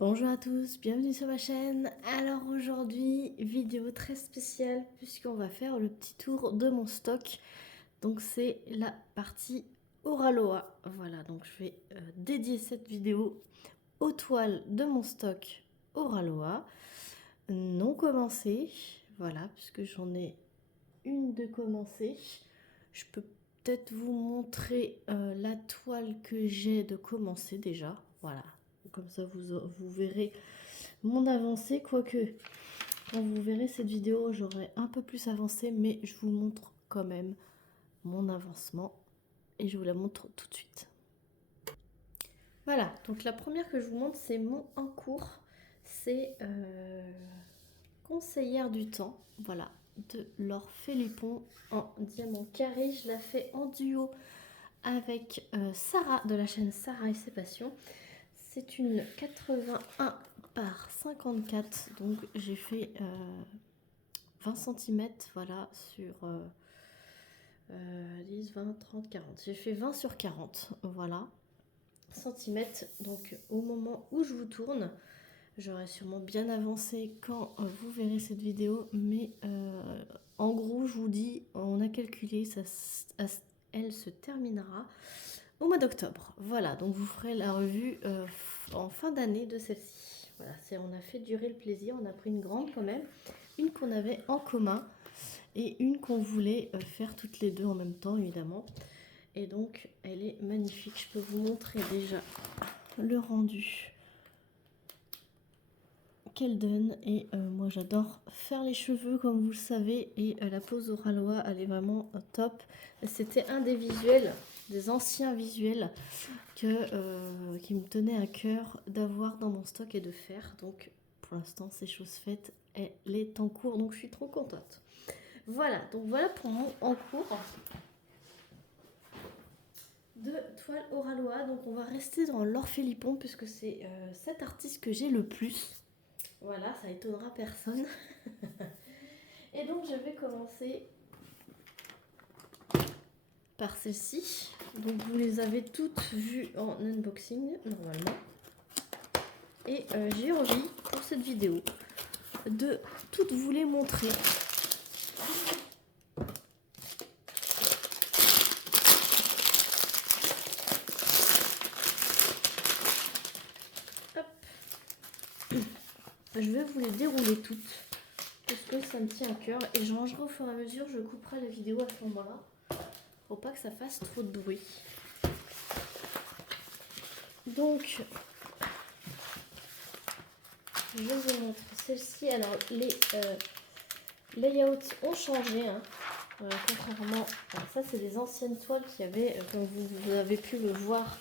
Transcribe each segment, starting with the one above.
Bonjour à tous, bienvenue sur ma chaîne. Alors aujourd'hui, vidéo très spéciale puisqu'on va faire le petit tour de mon stock. Donc c'est la partie Oraloa. Voilà, donc je vais dédier cette vidéo aux toiles de mon stock Oraloa non commencée. Voilà, puisque j'en ai une de commencée. Je peux peut-être vous montrer la toile que j'ai de commencer déjà. Voilà, comme ça vous verrez mon avancée, quoique quand vous verrez cette vidéo j'aurai un peu plus avancé, mais je vous montre quand même mon avancement et je vous la montre tout de suite. Voilà, donc la première que je vous montre c'est mon en cours, c'est Conseillère du temps, voilà, de Laure Philippon en diamant carré. Je la fais en duo avec Sarah de la chaîne Sarah et ses passions. C'est une 81 par 54, donc j'ai fait 20 cm, voilà, sur 10, 20, 30, 40. J'ai fait 20 sur 40, voilà, centimètres. Donc au moment où je vous tourne, j'aurai sûrement bien avancé quand vous verrez cette vidéo, mais en gros, je vous dis, on a calculé, elle se terminera au mois d'octobre. Voilà, donc vous ferez la revue en fin d'année de celle-ci. Voilà, on a fait durer le plaisir, on a pris une grande quand même, une qu'on avait en commun et une qu'on voulait faire toutes les deux en même temps évidemment. Et donc elle est magnifique, je peux vous montrer déjà le rendu qu'elle donne. Et moi j'adore faire les cheveux comme vous le savez, et la pose Oraloa elle est vraiment top. C'était un des visuels, des anciens visuels qui me tenait à cœur d'avoir dans mon stock et de faire. Donc pour l'instant c'est chose faite, elle est en cours, donc je suis trop contente. Voilà, donc voilà pour mon en cours de toile Oraloa. Donc on va rester dans Laure Philippon puisque c'est cet artiste que j'ai le plus. Voilà, ça étonnera personne. Et donc je vais commencer par celle-ci. Donc vous les avez toutes vues en unboxing normalement. Et j'ai envie pour cette vidéo de toutes vous les montrer. Hop. Je vais vous les dérouler toutes parce que ça me tient à cœur et je rangerai au fur et à mesure, je couperai la vidéo à ce moment-là. Faut pas que ça fasse trop de bruit. Donc je vous montre celle-ci. Alors les layouts ont changé, hein. Contrairement à ça, c'est des anciennes toiles qui avaient, comme vous avez pu le voir,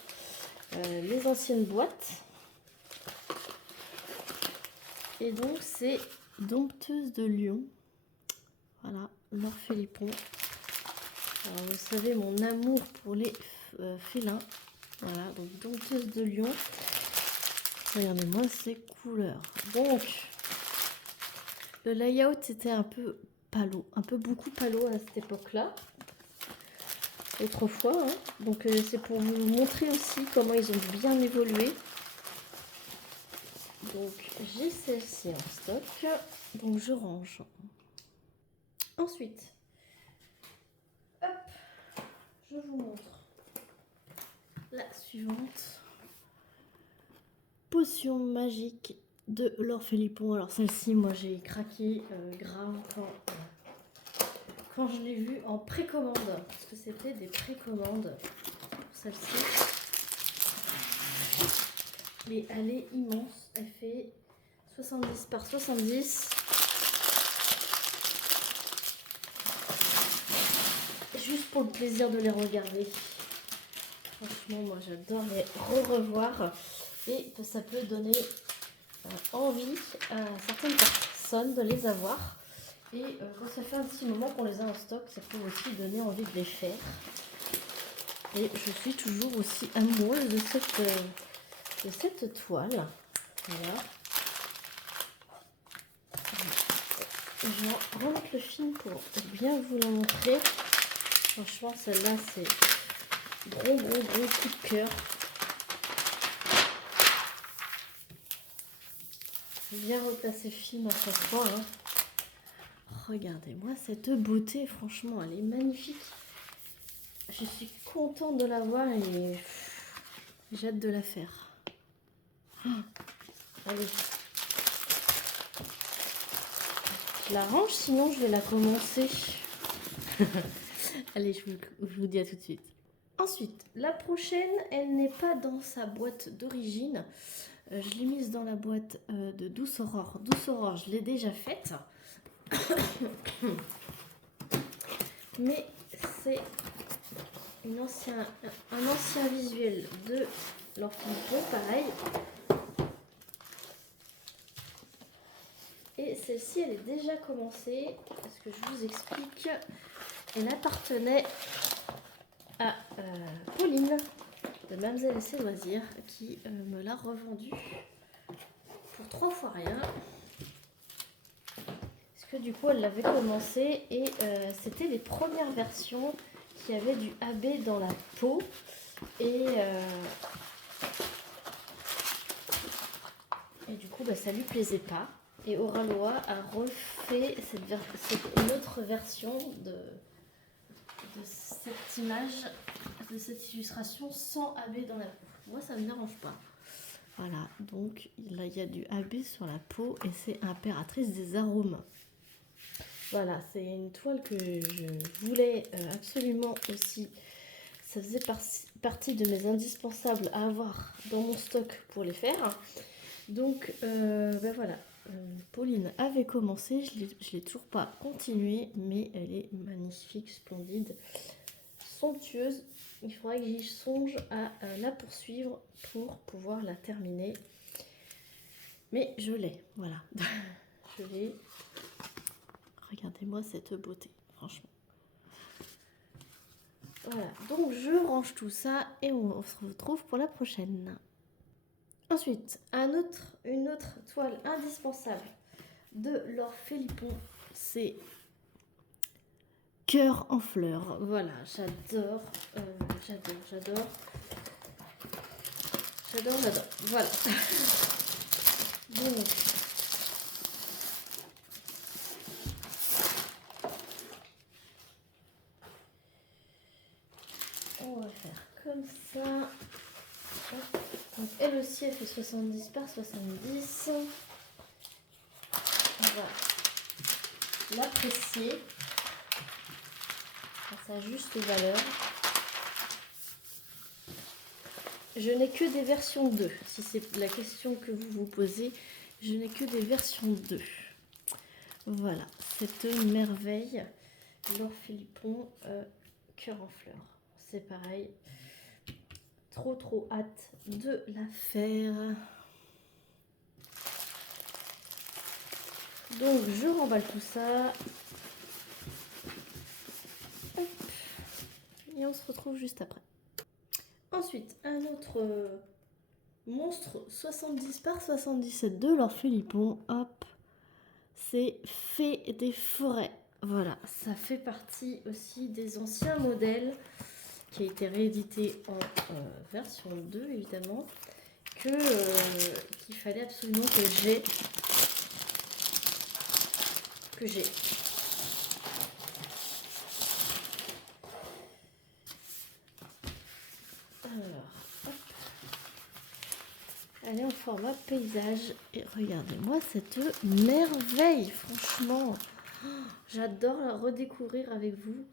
les anciennes boîtes. Et donc c'est Dompteuse de Lion. Voilà, Laure Philippon. Alors, vous savez mon amour pour les félins. Voilà, donc Dompteuse de Lion. Regardez-moi ces couleurs. Donc le layout était un peu palo, un peu beaucoup palo à cette époque-là. Autrefois, hein. Donc c'est pour vous montrer aussi comment ils ont bien évolué. Donc j'ai celle-ci en stock, donc je range. Ensuite, hop, je vous montre la suivante. Potion magique de Laure Philippon. Alors celle-ci, moi j'ai craqué grave quand je l'ai vue en précommande, parce que c'était des précommandes pour celle-ci. Mais elle est immense, elle fait 70 par 70. Juste pour le plaisir de les regarder. Franchement, moi j'adore les revoir et ça peut donner envie à certaines personnes de les avoir. Et quand ça fait un petit moment qu'on les a en stock, ça peut aussi donner envie de les faire. Et je suis toujours aussi amoureuse de cette toile. Voilà. Je vais remettre le film pour bien vous la montrer. Franchement, celle-là, c'est gros coup de cœur. bien replacer le film à chaque fois. Hein. Regardez-moi cette beauté, franchement, elle est magnifique. Je suis contente de la voir et j'ai hâte de la faire. Allez. Je la range, sinon je vais la commencer. Allez, je vous dis à tout de suite. Ensuite, la prochaine, elle n'est pas dans sa boîte d'origine. Je l'ai mise dans la boîte de Douce Aurore. Douce Aurore, je l'ai déjà faite. Mais c'est un ancien visuel de Laure Philippon, pareil. Et celle-ci, elle est déjà commencée, parce que je vous explique. Elle appartenait à Pauline de Mademoiselle et ses loisirs qui me l'a revendue pour 3 fois rien. Parce que du coup, elle l'avait commencé et c'était les premières versions qui avaient du AB dans la peau. Et du coup, ça lui plaisait pas. Et Oraloa a refait une autre version de cette image, de cette illustration sans AB dans la peau. Moi, ça ne me dérange pas. Voilà, donc là, il y a du AB sur la peau et c'est Impératrice des arômes. Voilà, c'est une toile que je voulais absolument aussi. Ça faisait partie de mes indispensables à avoir dans mon stock pour les faire. Donc, voilà. Pauline avait commencé, je ne l'ai toujours pas continué, mais elle est magnifique, splendide, somptueuse. Il faudrait que j'y songe à la poursuivre pour pouvoir la terminer. Mais je l'ai, voilà. Je l'ai. Regardez-moi cette beauté, franchement. Voilà, donc je range tout ça et on se retrouve pour la prochaine. Ensuite, une autre toile indispensable de Laure Philippon, c'est Cœur en fleurs. Voilà, j'adore. Voilà. Donc, on va faire comme ça. Donc, elle aussi, elle fait 70 par 70. On va l'apprécier à sa juste valeur. Je n'ai que des versions 2. Si c'est la question que vous vous posez, je n'ai que des versions 2. Voilà, cette merveille, Laure Philippon, Cœur en fleurs. C'est pareil. Trop hâte de la faire. Donc je remballe tout ça. Hop. Et on se retrouve juste après. Ensuite, un autre monstre 70 par 77 de Laure Philippon. Hop. C'est Fée des forêts. Voilà, ça fait partie aussi des anciens modèles qui a été réédité en version 2 évidemment, qu'il fallait absolument que j'ai. Alors, hop. Elle est en format paysage et regardez-moi cette merveille, franchement. J'adore la redécouvrir avec vous.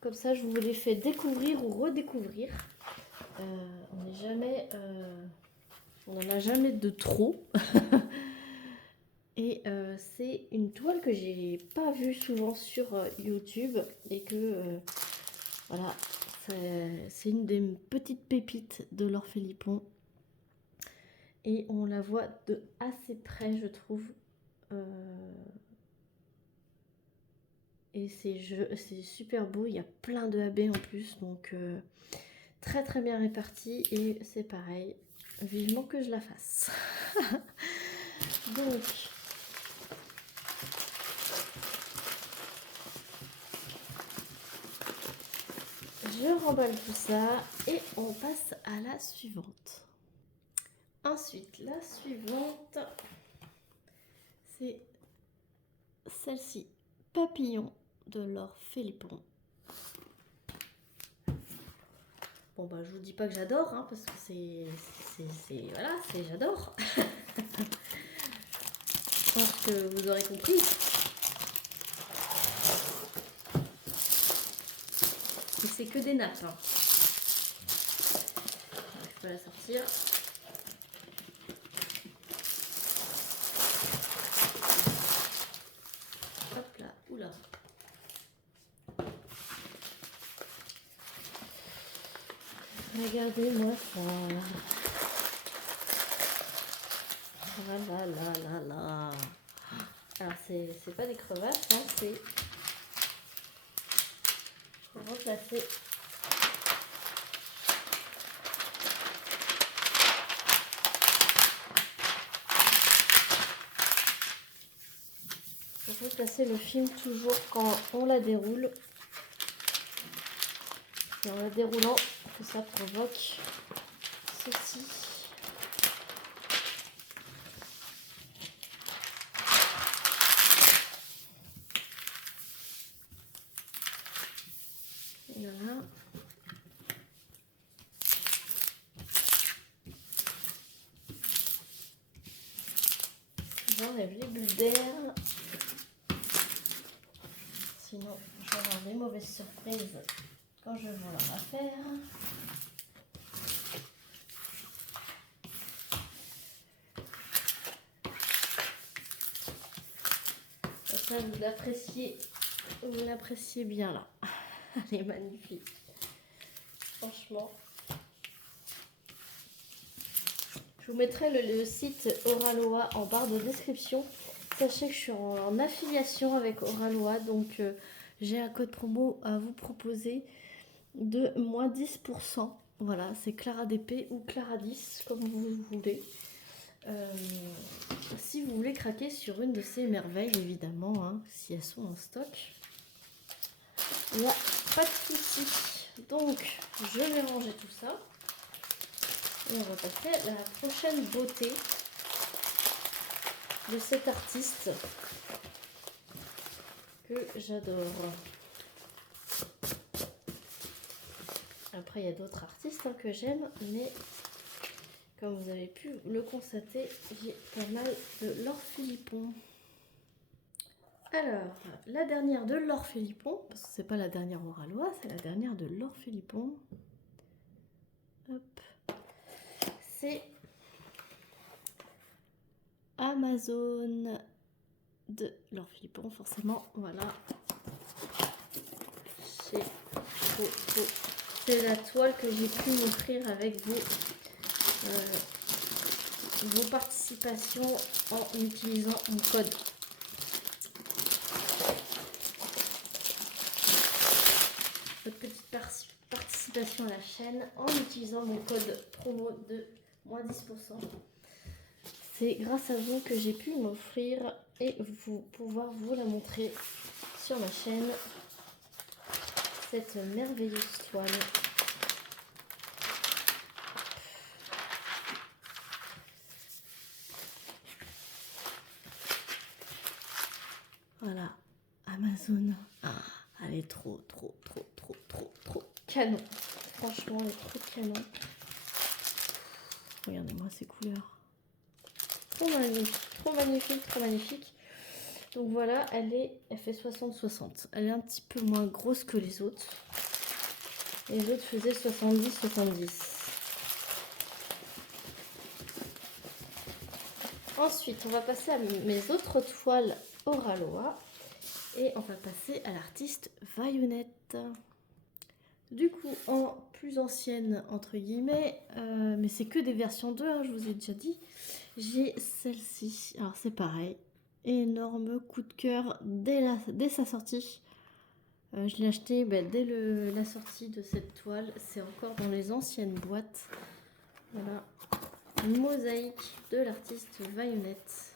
Comme ça, je vous les fais découvrir ou redécouvrir. On n'en a jamais de trop. Et c'est une toile que j'ai pas vue souvent sur YouTube et que voilà, c'est une des petites pépites de Laure Philippon. Et on la voit de assez près, je trouve. Et c'est super beau, il y a plein de AB en plus, donc très bien réparti. Et c'est pareil, vivement que je la fasse. Donc, je remballe tout ça et on passe à la suivante. Ensuite, la suivante, c'est celle-ci, Papillon de Laure Philippon. Bon bah je vous dis pas que j'adore, hein, parce que c'est voilà, c'est j'adore. Je pense que vous aurez compris. Et c'est que des nappes. Hein. Je peux la sortir. Hop là, oula. Regardez-moi ça. Voilà, là. Alors c'est pas des crevasses, hein, c'est remplacer. Replacer le film toujours quand on la déroule. C'est en la déroulant que ça provoque ceci. Et voilà. J'enlève les bulles d'air. Sinon, je vais avoir des mauvaises surprises quand je vais vouloir la faire. Ça, vous l'appréciez bien là. Elle est magnifique. Franchement. Je vous mettrai le site Oraloa en barre de description. Sachez que je suis en affiliation avec Oraloa, donc j'ai un code promo à vous proposer de moins 10%. Voilà, c'est Clara DP ou Clara 10, comme vous voulez. Si vous voulez craquer sur une de ces merveilles, évidemment, hein, si elles sont en stock, il n'y a pas de souci. Donc, je vais ranger tout ça. Et on va passer à la prochaine beauté de cet artiste que j'adore. Après, il y a d'autres artistes hein, que j'aime, mais comme vous avez pu le constater, j'ai pas mal de Laure Philippon. Alors, la dernière de Laure Philippon, parce que c'est pas la dernière Oraloa, c'est la dernière de Laure Philippon. Hop. C'est Amazon de Laure Philippon, forcément. Voilà. C'est la toile que j'ai pu m'offrir avec vos participations en utilisant mon code. Votre petite participation à la chaîne en utilisant mon code promo de moins 10%. C'est grâce à vous que j'ai pu m'offrir et pouvoir vous la montrer sur ma chaîne, cette merveilleuse toile. Voilà, Amazon. Ah, elle est trop canon. Franchement, elle est trop canon. Regardez-moi ces couleurs. Trop magnifique. Donc voilà, elle fait 60-60. Elle est un petit peu moins grosse que les autres. Les autres faisaient 70-70. Ensuite, on va passer à mes autres toiles Oraloa. Et on va passer à l'artiste Vaillonnette. Du coup, en plus ancienne, entre guillemets, mais c'est que des versions 2, hein, je vous ai déjà dit. J'ai celle-ci. Alors c'est pareil. Énorme coup de cœur dès sa sortie. Je l'ai acheté dès la sortie de cette toile. C'est encore dans les anciennes boîtes. Voilà. Une mosaïque de l'artiste Vaillonnette.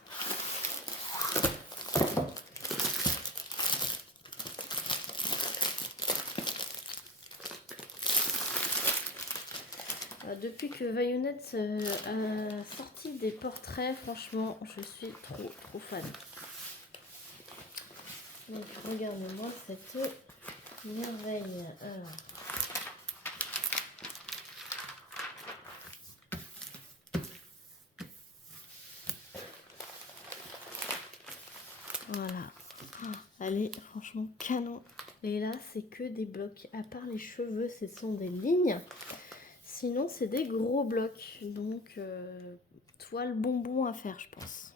depuis que Vayonette a sorti des portraits, franchement, je suis trop fan. Donc, regardez-moi cette merveille. Alors. Voilà. Elle est franchement canon. Et là, c'est que des blocs. À part les cheveux, ce sont des lignes. Sinon, c'est des gros blocs. Donc, toile bonbon à faire, je pense.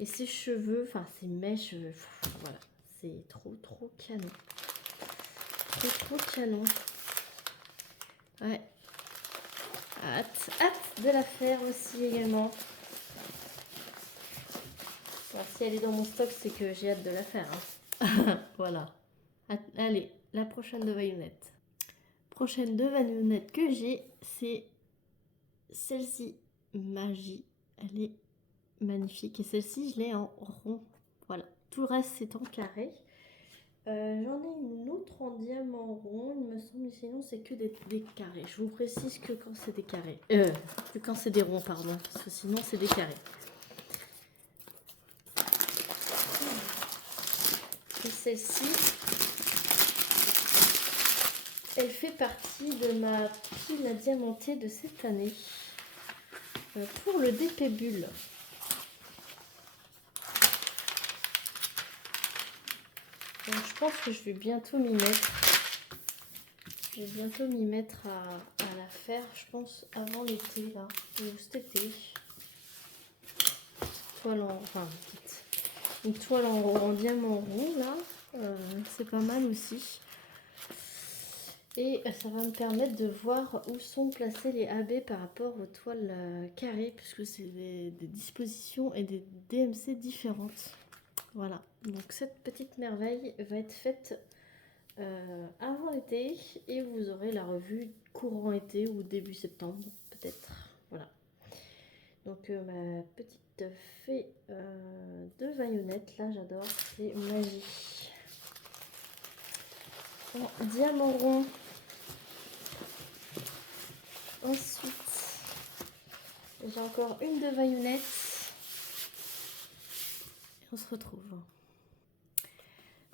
Et ses cheveux, enfin, ses mèches, voilà. C'est trop canon. Trop canon. Ouais. Hâte de la faire aussi également. Alors, si elle est dans mon stock, c'est que j'ai hâte de la faire. Hein. Voilà. Allez, la prochaine de Vayonette. Prochaine de Vayonette que j'ai, c'est celle-ci. Magie. Elle est magnifique. Et celle-ci, je l'ai en rond. Voilà. Tout le reste, c'est en carré. J'en ai une autre en diamant rond, il me semble, sinon c'est que des carrés. Je vous précise que quand c'est des carrés. Que quand c'est des ronds, pardon, parce que sinon c'est des carrés. Et celle-ci, elle fait partie de ma pile à diamanter de cette année. Pour le DP Bulle. Donc, je pense que je vais bientôt m'y mettre. Je vais bientôt m'y mettre à la faire, je pense, avant l'été, là, ou cet été. Toile en, enfin, une toile en diamant rond, là, c'est pas mal aussi. Et ça va me permettre de voir où sont placés les AB par rapport aux toiles carrées, puisque c'est des dispositions et des DMC différentes. Voilà, donc cette petite merveille va être faite avant l'été et vous aurez la revue courant été ou début septembre peut-être. Voilà, donc ma petite fée de Vayonette, là j'adore, c'est Magie en diamant rond. Ensuite j'ai encore une de Vayonette et on se retrouve.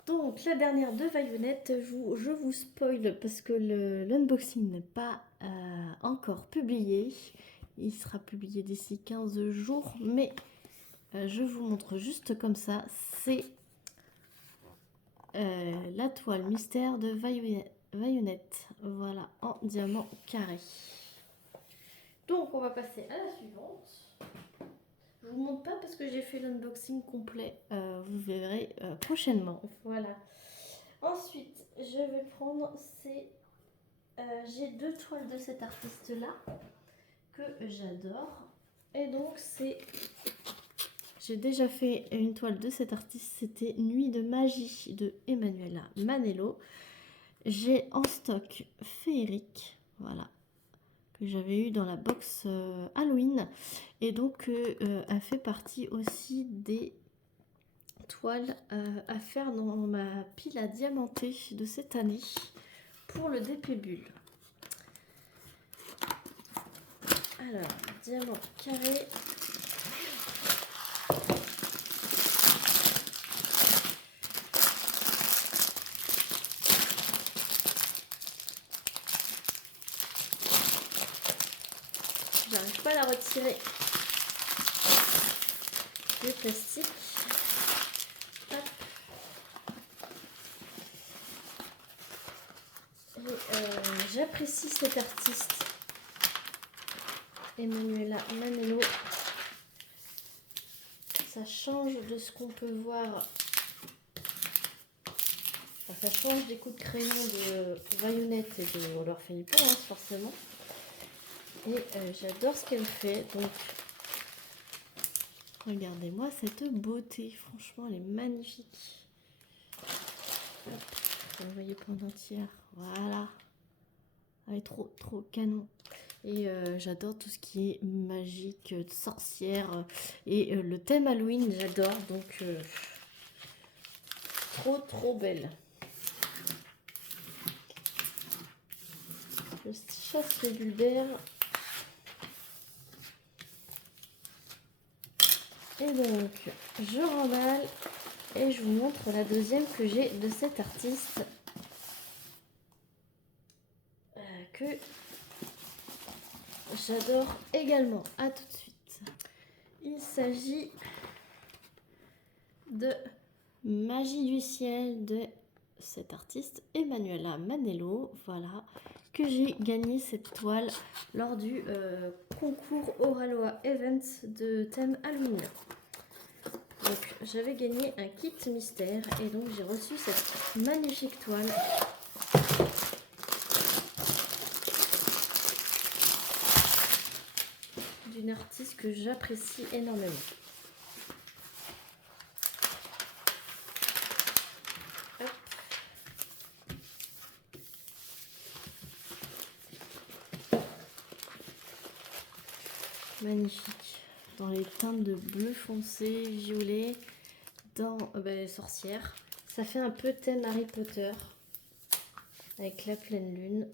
Donc la dernière de Vayonette, je vous spoil parce que l'unboxing n'est pas encore publié. Il sera publié d'ici 15 jours, mais je vous montre juste comme ça. C'est la toile mystère de Vayonette. Voilà, en diamant carré. Donc on va passer à la suivante. Je vous montre pas parce que j'ai fait l'unboxing complet. Vous verrez prochainement. Voilà. Ensuite, je vais prendre ces... j'ai deux toiles de cet artiste-là que j'adore. Et donc, c'est... J'ai déjà fait une toile de cet artiste. C'était Nuit de magie de Emanuela Manello. J'ai en stock Féerique. Voilà. Que j'avais eu dans la box Halloween. Et donc, elle fait partie aussi des toile à faire dans ma pile à diamanter de cette année pour le DP Bulle. Alors, diamant carré. J'arrive pas à la retirer du plastique. J'apprécie cet artiste, Emanuela Manello. Ça change de ce qu'on peut voir. Enfin, ça change des coups de crayon de Vayonette et de Laure Philippon, hein, forcément. Et j'adore ce qu'elle fait. Donc, regardez-moi cette beauté. Franchement, elle est magnifique. Hop, vous la voyez pas en entière. Voilà. Elle est trop canon. Et j'adore tout ce qui est magique, sorcière. Et le thème Halloween, j'adore. Donc, trop belle. Je chasse les bulles d'air. Et donc, je remballe et je vous montre la deuxième que j'ai de cet artiste que j'adore également. À tout de suite. Il s'agit de Magie du ciel de cet artiste Emanuela Manello, voilà, que j'ai gagné cette toile lors du concours Oraloa Event de thème Halloween. Donc j'avais gagné un kit mystère et donc j'ai reçu cette magnifique toile. D'une artiste que j'apprécie énormément. Hop. Magnifique. Dans les teintes de bleu foncé, violet, dans sorcière. Ça fait un peu thème Harry Potter avec la pleine lune.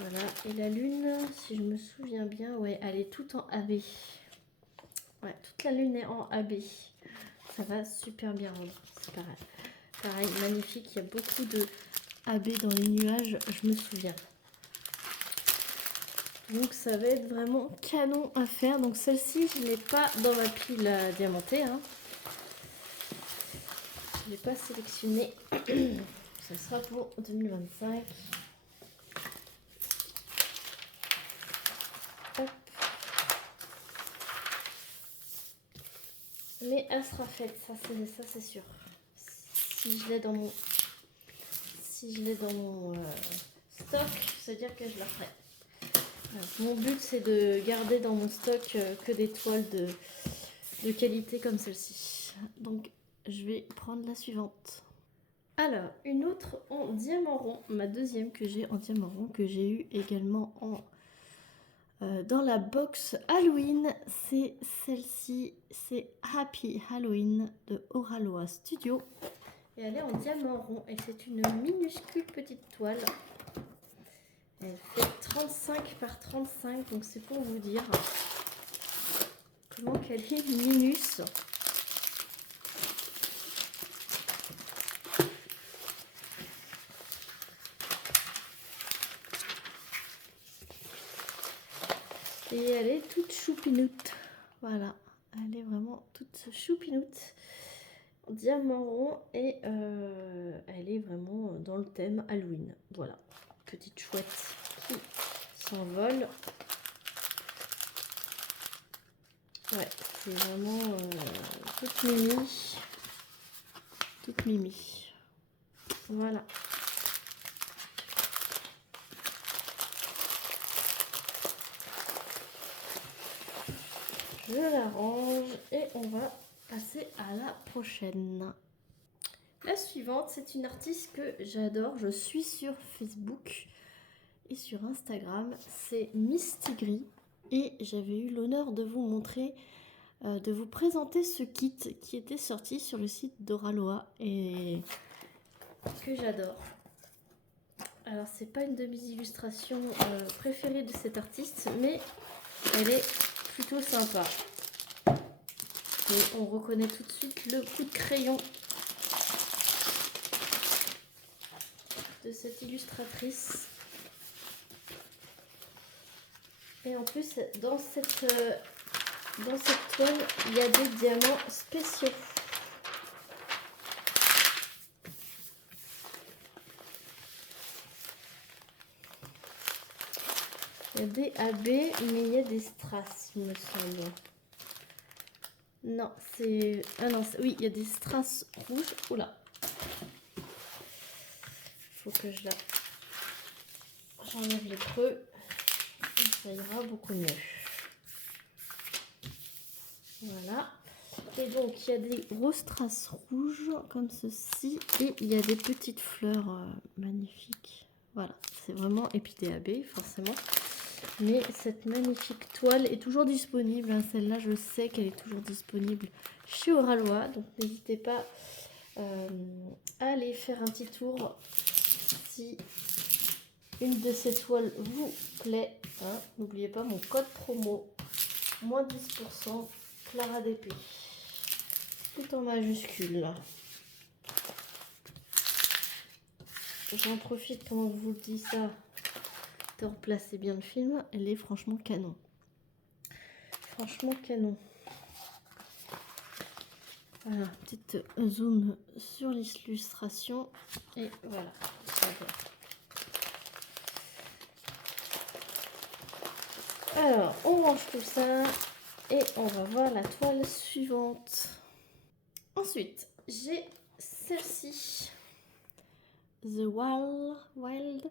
Voilà, et la lune, si je me souviens bien, ouais, elle est toute en AB. Ouais, toute la lune est en AB. Ça va super bien rendre, c'est pareil. Pareil, magnifique, il y a beaucoup de AB dans les nuages, je me souviens. Donc ça va être vraiment canon à faire. Donc celle-ci, je ne l'ai pas dans ma pile diamantée. Hein. Je ne l'ai pas sélectionnée. Ça sera pour 2025. Hop. Mais elle sera faite, ça c'est sûr. Si je l'ai dans mon, stock, c'est-à-dire que je la ferai. Alors, mon but c'est de garder dans mon stock que des toiles de qualité comme celle-ci. Donc je vais prendre la suivante. Alors, une autre en diamant rond, ma deuxième que j'ai en diamant rond, que j'ai eu également dans la box Halloween, c'est celle-ci, c'est Happy Halloween de Oraloa Studio. Et elle est en diamant rond et c'est une minuscule petite toile. Elle fait 35 par 35, donc c'est pour vous dire comment qu'elle est minus. Et elle est toute choupinoute. Voilà, elle est vraiment toute choupinoute. En diamant rond et elle est vraiment dans le thème Halloween. Voilà, petite chouette qui s'envole. Ouais, c'est vraiment toute mimi. Toute mimi. Voilà. Je la range et on va passer à la prochaine. La suivante, c'est une artiste que j'adore. Je suis sur Facebook et sur Instagram. C'est Mistigris. Et j'avais eu l'honneur de vous montrer, de vous présenter ce kit qui était sorti sur le site d'Oraloa et que j'adore. Alors, c'est pas une de mes illustrations préférées de cet artiste, mais elle est plutôt sympa. Et on reconnaît tout de suite le coup de crayon de cette illustratrice. Et en plus, dans cette toile, il y a des diamants spéciaux. Il y a des AB, mais il y a des strass, il me semble. Non, c'est... Ah non, oui, il y a des strass rouges. Oula. Il faut que je la... J'enlève les creux. Et ça ira beaucoup mieux. Voilà. Et donc, il y a des grosses strass rouges, comme ceci. Et il y a des petites fleurs magnifiques. Voilà, c'est vraiment... Et puis des AB, forcément. Mais cette magnifique toile est toujours disponible. Hein. Celle-là, je sais qu'elle est toujours disponible chez Oraloa. Donc, n'hésitez pas à aller faire un petit tour si une de ces toiles vous plaît. Hein. N'oubliez pas mon code promo, moins 10% Clara DP. Tout en majuscule. J'en profite pendant que je vous dis ça de replacer bien le film. Elle est franchement canon. Franchement canon. Voilà, petite zoom sur l'illustration. Et voilà. Alors, on range tout ça et on va voir la toile suivante. Ensuite, j'ai celle-ci. The Wild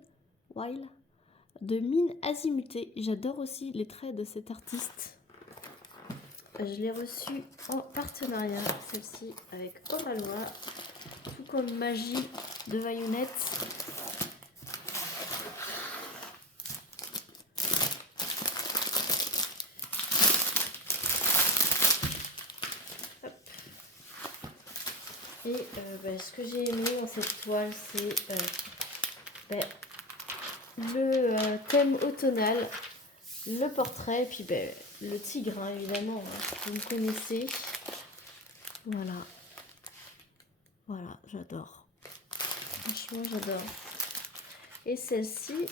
de Mine Azimutée. J'adore aussi les traits de cet artiste. Je l'ai reçue en partenariat, celle-ci, avec Oralois, tout comme Magie de Vaillonnette. Et ce que j'ai aimé dans cette toile, c'est le thème automnal, le portrait, et puis le tigre, hein, évidemment, hein, vous me connaissez. Voilà. Voilà, j'adore. Franchement, j'adore. Et celle-ci,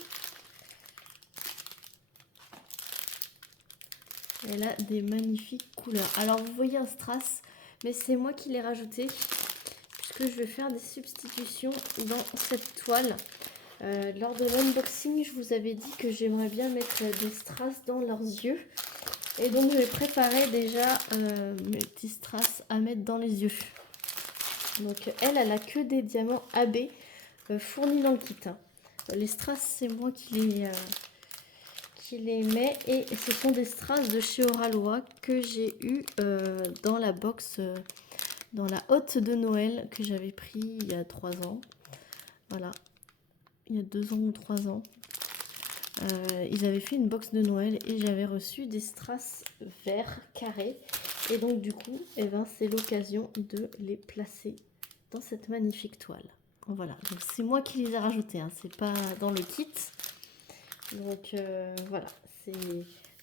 elle a des magnifiques couleurs. Alors, vous voyez un strass, mais c'est moi qui l'ai rajouté, puisque je vais faire des substitutions dans cette toile. Lors de l'unboxing, je vous avais dit que j'aimerais bien mettre des strass dans leurs yeux. Et donc, j'ai préparé déjà mes petits strass à mettre dans les yeux. Donc, elle a que des diamants AB fournis dans le kit. Hein. Les strass, c'est moi qui les mets. Et ce sont des strass de chez Oralois que j'ai eu dans la box, dans la hotte de Noël que j'avais pris il y a 3 ans. Voilà. Il y a 2 ans ou 3 ans. Ils avaient fait une box de Noël et j'avais reçu des strass verts carrés. Et donc du coup, c'est l'occasion de les placer dans cette magnifique toile. Voilà, donc c'est moi qui les ai rajoutés, hein. C'est pas dans le kit. Donc voilà,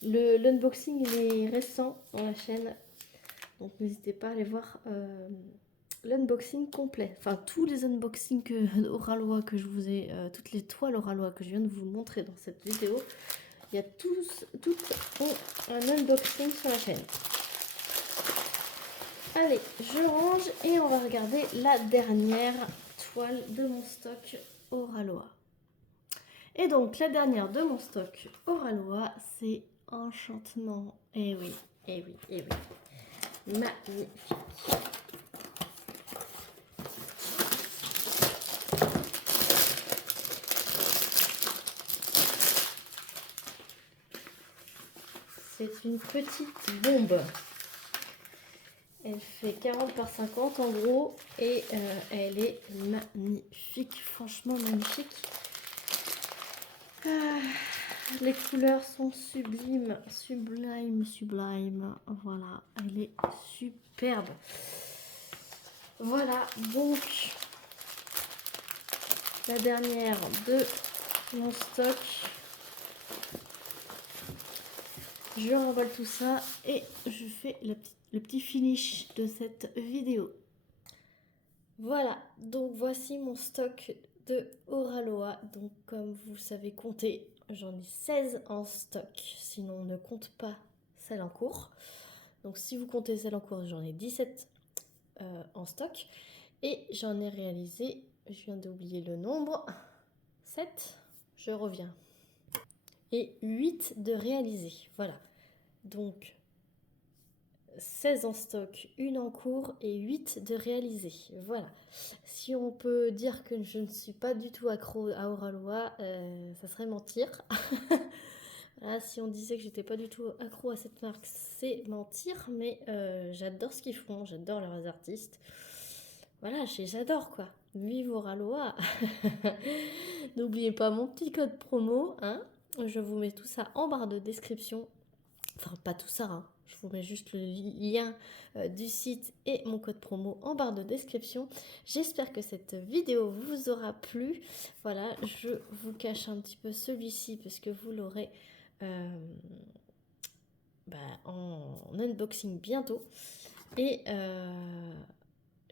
l'unboxing il est récent dans la chaîne. Donc n'hésitez pas à aller voir l'unboxing complet, enfin tous les unboxings Oralois que je vous ai, toutes les toiles Oralois que je viens de vous montrer dans cette vidéo, il y a toutes ont un unboxing sur la chaîne. Allez, je range et on va regarder la dernière toile de mon stock Oralois. Et donc la dernière de mon stock Oralois, c'est Enchantement. Eh oui, eh oui, eh oui. Magnifique. C'est une petite bombe. Elle fait 40 par 50 en gros et elle est magnifique, franchement magnifique. Les couleurs sont sublimes, sublime. Voilà, elle est superbe. Voilà, donc la dernière de mon stock. Je remballe tout ça et je fais le petit finish de cette vidéo. Voilà, donc voici mon stock de Oralois. Donc comme vous savez compter, j'en ai 16 en stock. Sinon on ne compte pas celle en cours. Donc si vous comptez celle en cours, j'en ai 17 en stock. Et j'en ai réalisé, je viens d'oublier le nombre, 7, je reviens. Et 8 de réalisés. Voilà. Donc 16 en stock, une en cours et 8 de réalisés. Voilà. Si on peut dire que je ne suis pas du tout accro à Oralois, ça serait mentir. Voilà, si on disait que j'étais pas du tout accro à cette marque, c'est mentir. Mais j'adore ce qu'ils font, j'adore leurs artistes. Voilà, j'adore quoi. Vive Oralois. N'oubliez pas mon petit code promo. Hein, je vous mets tout ça en barre de description. Enfin, pas tout ça, hein. Je vous mets juste le lien du site et mon code promo en barre de description. J'espère que cette vidéo vous aura plu. Voilà, je vous cache un petit peu celui-ci parce que vous l'aurez en unboxing bientôt. Et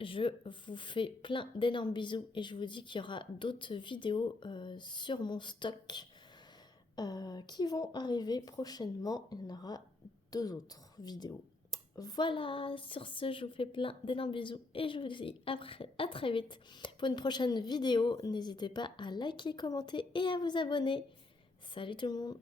je vous fais plein d'énormes bisous et je vous dis qu'il y aura d'autres vidéos sur mon stock qui vont arriver prochainement. Il y en aura 2 autres vidéos. Voilà, sur ce, je vous fais plein d'énormes bisous et je vous dis à très vite pour une prochaine vidéo. N'hésitez pas à liker, commenter et à vous abonner. Salut tout le monde!